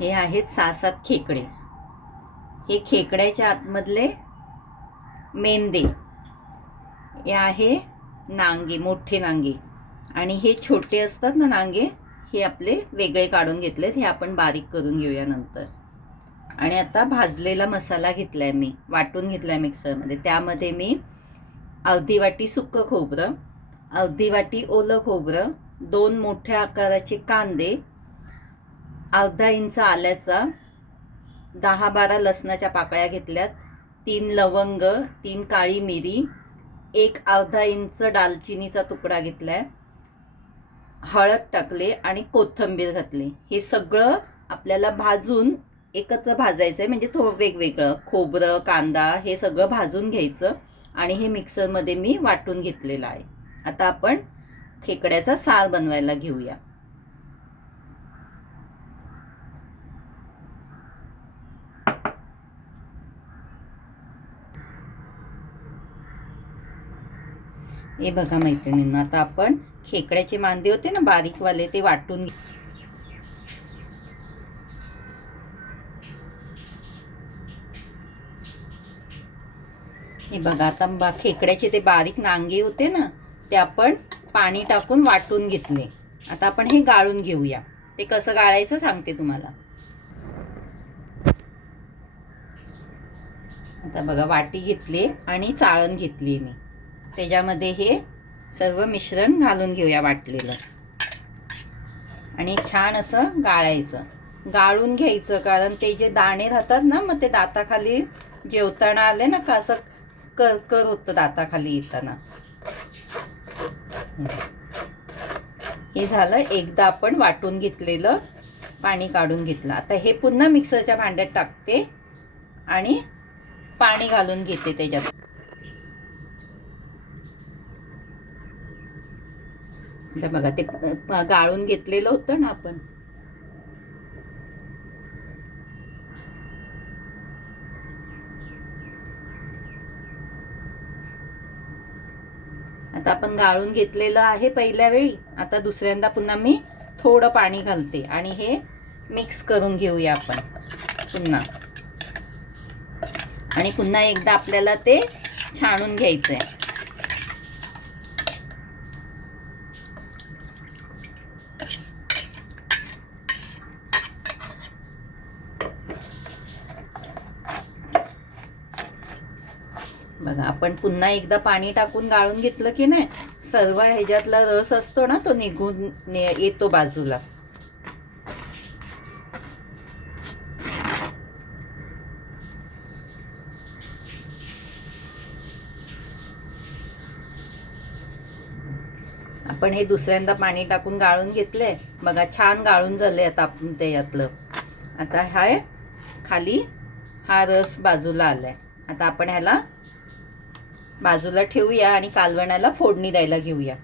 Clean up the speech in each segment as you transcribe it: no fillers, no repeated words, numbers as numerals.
हे आहेत 6-7 खेकडे. हे खेकड्याच्या आतमधले मेंदे. हे आहे नांगे, मोठे नांगे. आणि हे छोटे असतात ना नांगे, हे आपले वेगळे काढून घेतलेत. हे आपण बारीक करून घेऊया नंतर. आणि आता भाजलेला मसाला घेतलाय मी, वाटून घेतलाय मिक्सरमध्ये. त्यामध्ये मी अर्धी वाटी सुक्कं खोबरं, अर्धी वाटी ओलं खोबरं, 2 मोठ्या आकाराचे कांदे, अर्धा इंच आल्याचा, 10-12 लसणाच्या पाकळ्या घेतल्यात, 3 लवंग, 3 काळी मिरी, एक अर्धा इंच दालचिनीचा तुकडा घेतलाय, हळद टाकले आणि कोथिंबीर घातली. हे सगळं आपल्याला भाजून एकत्र भाजायचं आहे, म्हणजे थोडं वेगवेगळं. खोबरं, कांदा हे सगळं भाजून घ्यायचं आणि हे मिक्सरमध्ये मी वाटून घेतलेलं आहे. आता आपण खेकड्याचा सार बनवायला घेऊया. हे बघा मैत्रिणींना, आता आपण खेकड्याचे मांदे होते ना बारीकवाले, ते वाटून हे बघा. आता खेकड्याचे ते बारीक नांगे होते ना, ते आपण पाणी टाकून वाटून घेतले. आता आपण हे गाळून घेऊया. ते कसं गाळायचं सांगते तुम्हाला. आता बघा, वाटी घेतली आणि चाळण घेतली मी. त्याच्यामध्ये हे सर्व मिश्रण घालून घेऊया वाटलेलं. आणि छान असं गाळायचं, गाळून घ्यायचं. कारण ते जे दाणे राहतात ना, मग ते दाताखाली जेवताना आले ना का असं कर होतं दाताखाली येताना. हे झालं. एकदा आपण वाटून घेतलेलं पाणी काढून घेतलं. आता हे पुन्हा मिक्सरच्या भांड्यात टाकते आणि पाणी घालून घेते त्याच्यात. आता बघा, ते गाळून घेतलेलं होतं ना आपण. आता आपण गाळून घेतलेलं आहे पहिल्या वेळी. आता दुसऱ्यांदा पुन्हा मी थोडं पाणी घालते आणि हे मिक्स करून घेऊया आपण पुन्हा. आणि पुन्हा एकदा आपल्याला ते छाणून घ्यायचं आहे. बघा, आपण पुन्हा एकदा पाणी टाकून गाळून घेतलं की नाही, सर्व ह्याच्यातला रस असतो ना, तो निघून येतो बाजूला. आपण हे दुसऱ्यांदा पाणी टाकून गाळून घेतले. बघा, छान गाळून झाले. आता आपण त्याच्यातलं आता हा खाली हा रस बाजूला आलाय. आता आपण ह्याला बाजूला ठेवूया आणि कालवणाला फोडणी द्यायला घेऊया.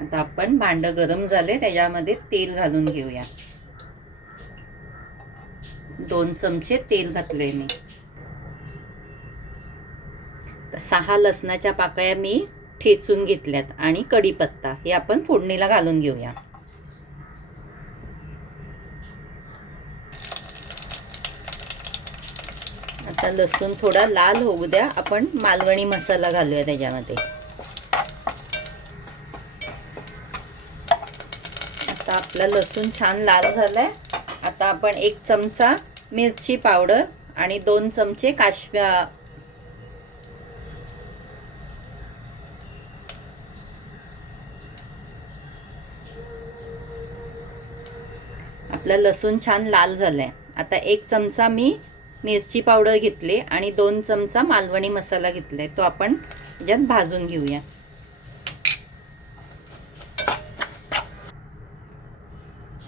आता आपण भांडं गरम झाले, त्याच्यामध्ये तेल घालून घेऊया. 2 चमचे तेल घातले मी. 6 लसणाच्या पाकळ्या मी ठेचून घेतल्यात आणि कढीपत्ता हे आपण फोडणीला घालून घेऊया. आता लसूण थोडा लाल होऊ द्या. आपण मालवणी मसाला घालूया त्याच्यामध्ये. आता आपला लसूण छान लाल झालाय. आता आपण 1 चमचा मिरची पावडर आणि 2 चमचे आपला लसूण छान लाल झालाय. आता 1 चमचा मी मिरची पावडर घेतली आणि 2 चमचा मालवणी मसाला घेतलाय. तो आपण याच्यात भाजून घेऊया.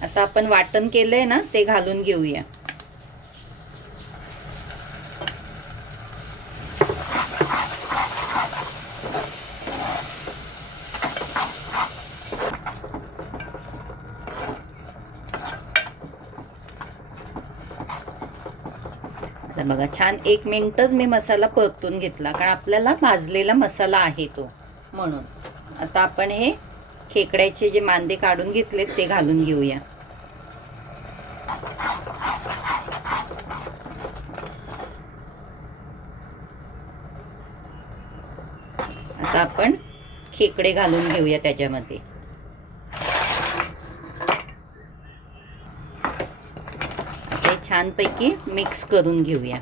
आता आपण वाटण केलंय ना, ते घालून घेऊया. बघा छान 1 मिनिटच मी मसाला परतून घेतला, कारण आपल्याला भाजलेला मसाला आहे तो म्हणून. आता आपण हे खेकड्याचे जे मांदे काढून घेतलेत ते घालून घेऊया. आता आपण खेकडे घालून घेऊया त्याच्यामध्ये. छानपैकी मिक्स करून घेऊया.